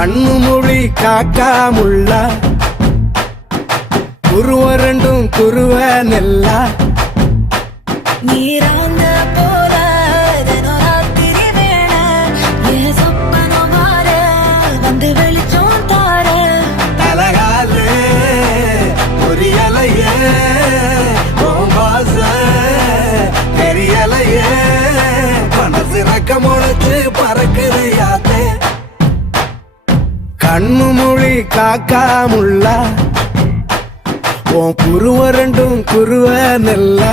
கண்ணு மொழி காக்காமுள்ள குருவரண்டும் குருவ நெல்லா நீராங்க போல தினராத்திரி வேள என் சொப்பனம் மாற வந்து வெளிச்சம் தார தலகாலே பொரியலையே ஓம்பாச தெரியலையே மனசு ரக்க முளைச்சு பறக்குது யாத்தே கண்ணு மொழி காக்காமுள்ள உன் குருவரண்டும் குருவ நெல்லா